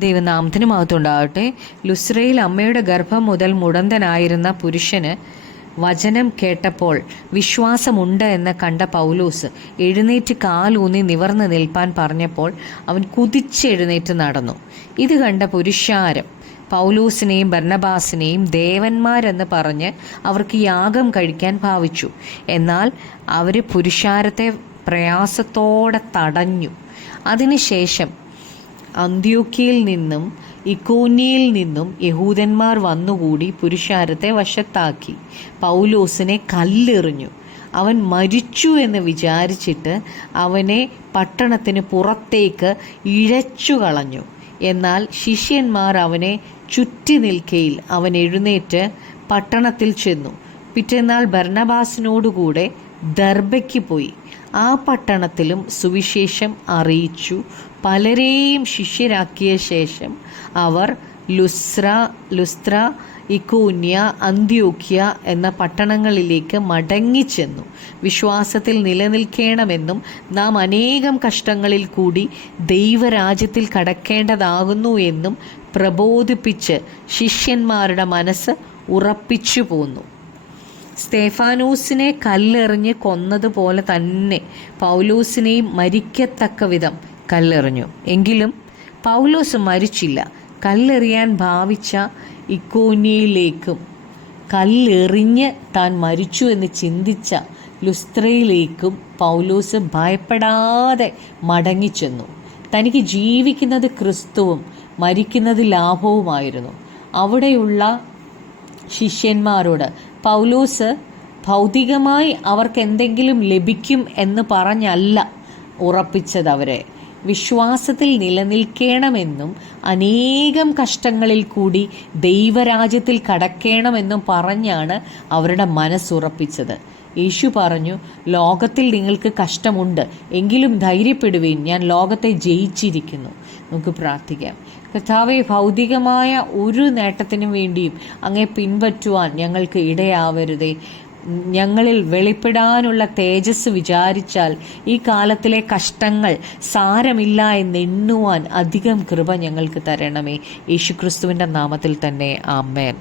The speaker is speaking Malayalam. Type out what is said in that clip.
ദൈവനാമത്തിന് മഹത്വമുണ്ടാകട്ടെ. ലുസ്രയിൽ അമ്മയുടെ ഗർഭം മുതൽ മുടന്തനായിരുന്ന പുരുഷന് വചനം കേട്ടപ്പോൾ വിശ്വാസമുണ്ട് എന്ന് കണ്ട പൗലോസ് എഴുന്നേറ്റ് കാലൂന്നി നിവർന്ന് നിൽപ്പാൻ പറഞ്ഞപ്പോൾ അവൻ കുതിച്ചെഴുന്നേറ്റ് നടന്നു. ഇത് കണ്ട പുരുഷാരം പൗലോസിനെയും ബർന്നബാസിനെയും ദേവന്മാരെന്ന് പറഞ്ഞ് അവർക്ക് യാഗം കഴിക്കാൻ ഭാവിച്ചു. എന്നാൽ അവർ പുരുഷാരത്തെ പ്രയാസത്തോടെ തടഞ്ഞു. അതിനുശേഷം അന്ത്യോക്യയിൽ നിന്നും ഇക്കോന്യയിൽ നിന്നും യഹൂദന്മാർ വന്നുകൂടി പുരുഷാരത്തെ വശത്താക്കി പൗലോസിനെ കല്ലെറിഞ്ഞു. അവൻ മരിച്ചു എന്ന് വിചാരിച്ചിട്ട് അവനെ പട്ടണത്തിന് പുറത്തേക്ക് ഇഴച്ചു കളഞ്ഞു. എന്നാൽ ശിഷ്യന്മാർ അവനെ ചുറ്റി നിൽക്കയിൽ അവൻ എഴുന്നേറ്റ് പട്ടണത്തിൽ ചെന്നു. പിറ്റേന്നാൾ ബർന്നബാസിനോടുകൂടെ ദർബയ്ക്ക് പോയി. ആ പട്ടണത്തിലും സുവിശേഷം അറിയിച്ചു. പലരെയും ശിഷ്യരാക്കിയ ശേഷം അവർ ലുസ്ത്ര, ഇക്കോന്യ, അന്ത്യോക്യ എന്ന പട്ടണങ്ങളിലേക്ക് മടങ്ങിച്ചെന്നു. വിശ്വാസത്തിൽ നിലനിൽക്കണമെന്നും നാം അനേകം കഷ്ടങ്ങളിൽ കൂടി ദൈവരാജ്യത്തിൽ കടക്കേണ്ടതാകുന്നു എന്നും പ്രബോധിപ്പിച്ച് ശിഷ്യന്മാരുടെ മനസ്സ് ഉറപ്പിച്ചു പോന്നു. സ്തേഫാനോസിനെ കല്ലെറിഞ്ഞ് കൊന്നതുപോലെ തന്നെ പൗലോസിനെയും മരിക്കത്തക്ക വിധം കല്ലെറിഞ്ഞു. എങ്കിലും പൗലോസ് മരിച്ചില്ല. കല്ലെറിയാൻ ഭാവിച്ച ഇക്കോന്യയിലേക്കും കല്ലെറിഞ്ഞ് താൻ മരിച്ചു എന്ന് ചിന്തിച്ച ലുസ്ത്രയിലേക്കും പൗലോസ് ഭയപ്പെടാതെ മടങ്ങിച്ചെന്നു. തനിക്ക് ജീവിക്കുന്നത് ക്രിസ്തുവും മരിക്കുന്നത് ലാഭവുമായിരുന്നു. അവിടെയുള്ള ശിഷ്യന്മാരോട് പൗലോസ് ഭൗതികമായി അവർക്ക് എന്തെങ്കിലും ലഭിക്കും എന്ന് പറഞ്ഞല്ല ഉറപ്പിച്ചത്. അവരെ വിശ്വാസത്തിൽ നിലനിൽക്കണമെന്നും അനേകം കഷ്ടങ്ങളിൽ കൂടി ദൈവരാജ്യത്തിൽ കടക്കണമെന്നും പറഞ്ഞാണ് അവരുടെ മനസ്സുറപ്പിച്ചത്. യേശു പറഞ്ഞു, ലോകത്തിൽ നിങ്ങൾക്ക് കഷ്ടമുണ്ട്, എങ്കിലും ധൈര്യപ്പെടുവീൻ, ഞാൻ ലോകത്തെ ജയിച്ചിരിക്കുന്നു. നമുക്ക് പ്രാർത്ഥിക്കാം. കർത്താവേ, ഭൗതികമായ ഒരു നേട്ടത്തിനു വേണ്ടിയും അങ്ങേ പിൻപറ്റുവാൻ ഞങ്ങൾക്ക് ഇടയാവരുതേ. ഞങ്ങളിൽ വെളിപ്പെടാനുള്ള തേജസ് വിചാരിച്ചാൽ ഈ കാലത്തിലെ കഷ്ടങ്ങൾ സാരമില്ല എന്നെണ്ണുവാൻ അധികം കൃപ ഞങ്ങൾക്ക് തരണമേ. യേശുക്രിസ്തുവിൻ്റെ നാമത്തിൽ തന്നെ ആമേൻ.